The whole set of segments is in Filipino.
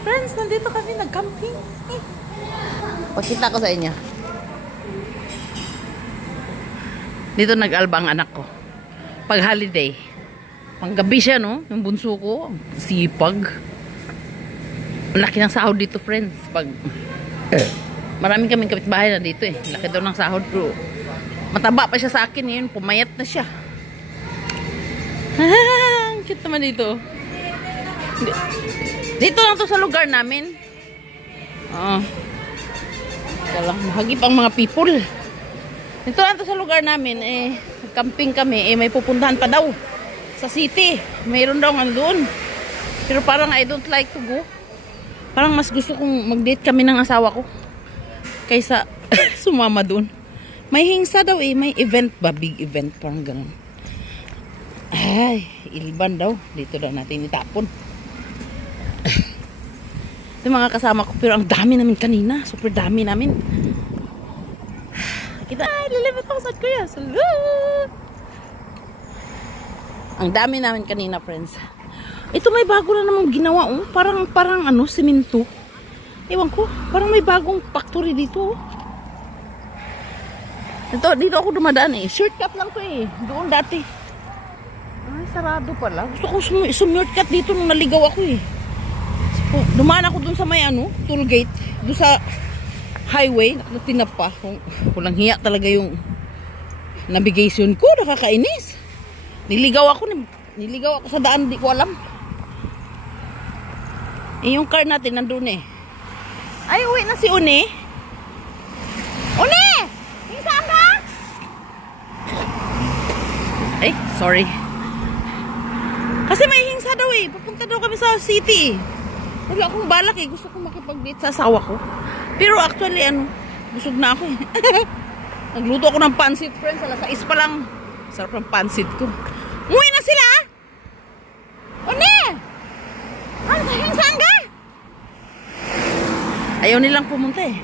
friends, nandito kami nag-camping. Pakita ko sa inyo. Dito nag-alba ang anak ko. Pag holiday. Panggabi siya, no? Yung bunso ko. Sipag. Laki ng sahod dito, friends. Pag maraming kaming kapitbahay na dito eh. Laki daw ng sahod, bro. Mataba pa siya sa akin eh. Pumayat na siya. Ang cute naman dito. Dito lang to sa lugar namin. Walang mahagip ang mga people. Dito lang to sa lugar namin. Camping kami. May pupuntahan pa daw sa city. Mayroon daw nga doon. Pero parang I don't like to go. Parang mas gusto kong mag-date kami ng asawa ko kaysa sumama doon. May hingsa daw eh. May event ba? Big event. Parang ganun. Ay, ilban daw. Dito daw natin itapon. Ito mga kasama ko. Pero ang dami namin kanina. Super dami namin. Kita. Ay, lilipit ako sa kuya. Salud! Ang dami namin kanina, friends. Ito may bago na namang ginawa. Oh. Parang ano, semento. Ewan ko. Parang may bagong factory dito. Oh. Dito ako dumadaan eh. Shortcut lang to eh. Doon dati. Ay, sarado pala. Gusto ko sumurtcut dito nung naligaw ako eh. So, dumaan ako dun sa may ano, toll gate. Dun sa highway. Natinap pa. Walang hiya talaga yung navigation ko. Nakakainis. Niligaw ako sa daan. Di ko alam. Yung car natin nandun eh. Ay, uwi na si Une. Une! Saan ka? Ay, sorry. Kasi may hingsa daw eh. Pupunta daw kami sa city eh. Wala akong balak eh. Gusto kong makipag-date sa asawa ko. Pero actually, busog na ako eh. Nagluto ako ng pansit, friends. Alas 6 pa lang. Sarap ng pansit ko. Umuwi na sila! Une! Saan ka? Ayaw nilang pumunta eh.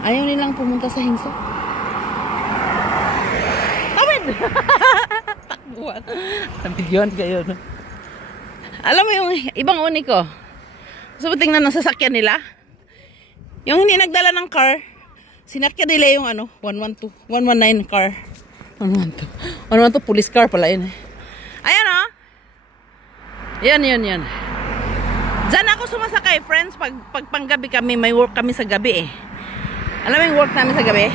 Ayaw nilang pumunta sa hingsa. Tawid! Takbuhan. Nabidyohan kayo, no? Alam mo yung ibang uni ko? Gusto mo tingnan ng sasakyan nila? Yung hindi nagdala ng car, sinakyan nila yung 119 car. 112 police car pala yun. Ayan o. Yan. Diyan ako sumasakay, friends. Pag panggabi kami, may work kami sa gabi eh. Alam mo yung work namin sa gabi?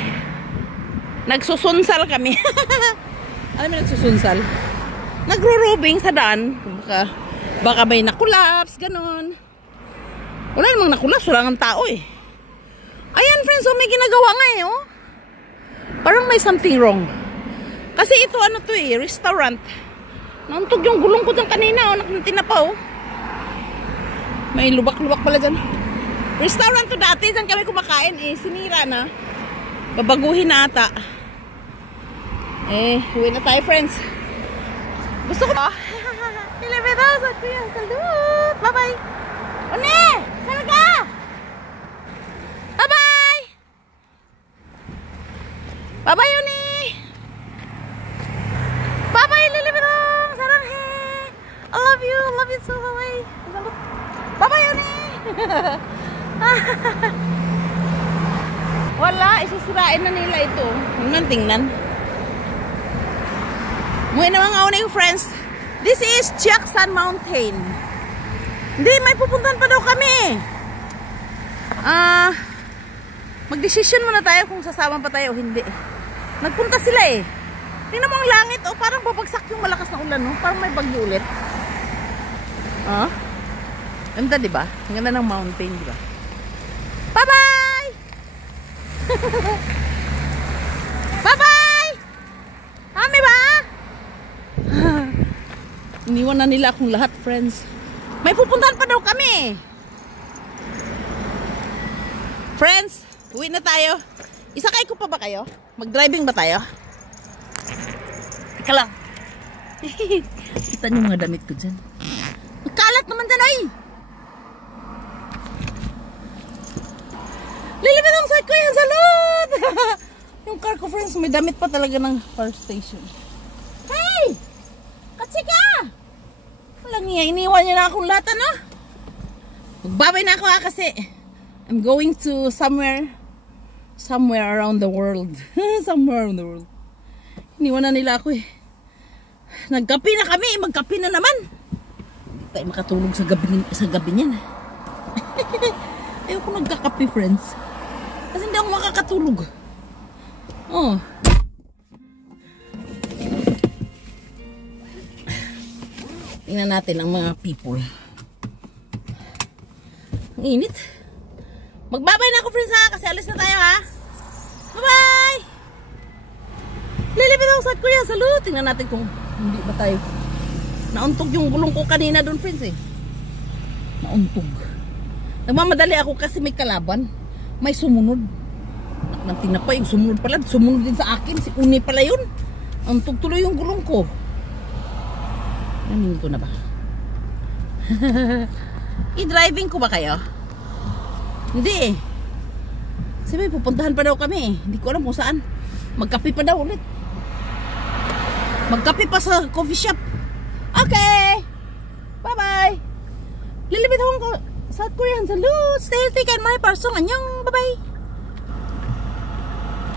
Nagsusunsal kami. Alam mo nagsusunsal? Nagro-robing sa daan. Baka may nakulaps, ganun. Wala namang nakulaps, wala ng tao eh. Ayan, friends, so may ginagawa nga eh, oh. Parang may something wrong. Kasi ito, to eh, restaurant. Nauntog yung gulong ko dyan kanina, oh, naknatin na pa, oh. May lubak-lubak pala dyan. Restaurant to dati, dyan kami kumakain, eh, sinira na. Babaguhin na ata. Uwi na tayo, friends. Gusto ko, oh. Ilibitaw sa kuya, salud! Bye-bye! Une! Saan ka? Bye-bye! Bye-bye, Une! Bye-bye, Lilibitaw! Sarang he! I love you so, bye-bye! Bye-bye, Une! Wala, isisirain na nila ito. Tingnan. Muwi naman nga una yung friends. This is Jackson Mountain. Hindi, may pupuntahan pa daw kami. Mag-decision muna tayo kung sasama pa tayo o hindi. Nagpunta sila eh. Tingnan mo ang langit, oh, parang babagsak yung malakas na ulan, no? Parang may bagyo ulit. Ganda, diba? Ang ganda ng mountain, diba? Bye-bye! Bye-bye! Kami ba? Iniwan na nila akong lahat, friends. May pupuntahan pa daw kami. Friends, uwi na tayo. Isakay ko pa ba kayo? Mag-driving ba tayo? Teka lang. Kita niyo mga damit ko dyan. Magkalat naman dyan, ay! Lilipit ang side ko yan, salud! Yung car ko, friends, may damit pa talaga ng car station. Hey! Katsika! Walang niya, iniwan niya na akong lahat, ano? Magbabay na ako kasi I'm going to somewhere around the world. Somewhere around the world. Iniwan na nila ako eh. Nagkape na kami, magkape na naman. Hindi tayo makatulog sa gabi niyan. Ayoko nagkakape, friends. Kasi hindi ako makakatulog. Oh. Tingnan natin ang mga people. Ang init. Magbabay na ako, friends, ha? Kasi alis na tayo, ha? Bye-bye! Lilipit ako sa Korea. Salud! Tingnan natin kung hindi ba tayo. Nauntog yung gulong ko kanina doon, friends, eh. Nauntog. Nagmamadali ako kasi may kalaban. May sumunod. Ng tinapay, yung sumunod pala. Sumunod din sa akin. Si Uni pala yun. Nauntog tuloy yung gulong ko. Nanin ko na ba? I-driving ko ba kayo? Hindi eh. Sabi, pupuntahan pa daw kami eh. Hindi ko alam kung saan. Magkape pa daw ulit. Magkape pa sa coffee shop. Okay! Bye-bye! Lilibit ako sa South Korean. Salud! Stay healthy, kain mga person. Anyong! Bye-bye!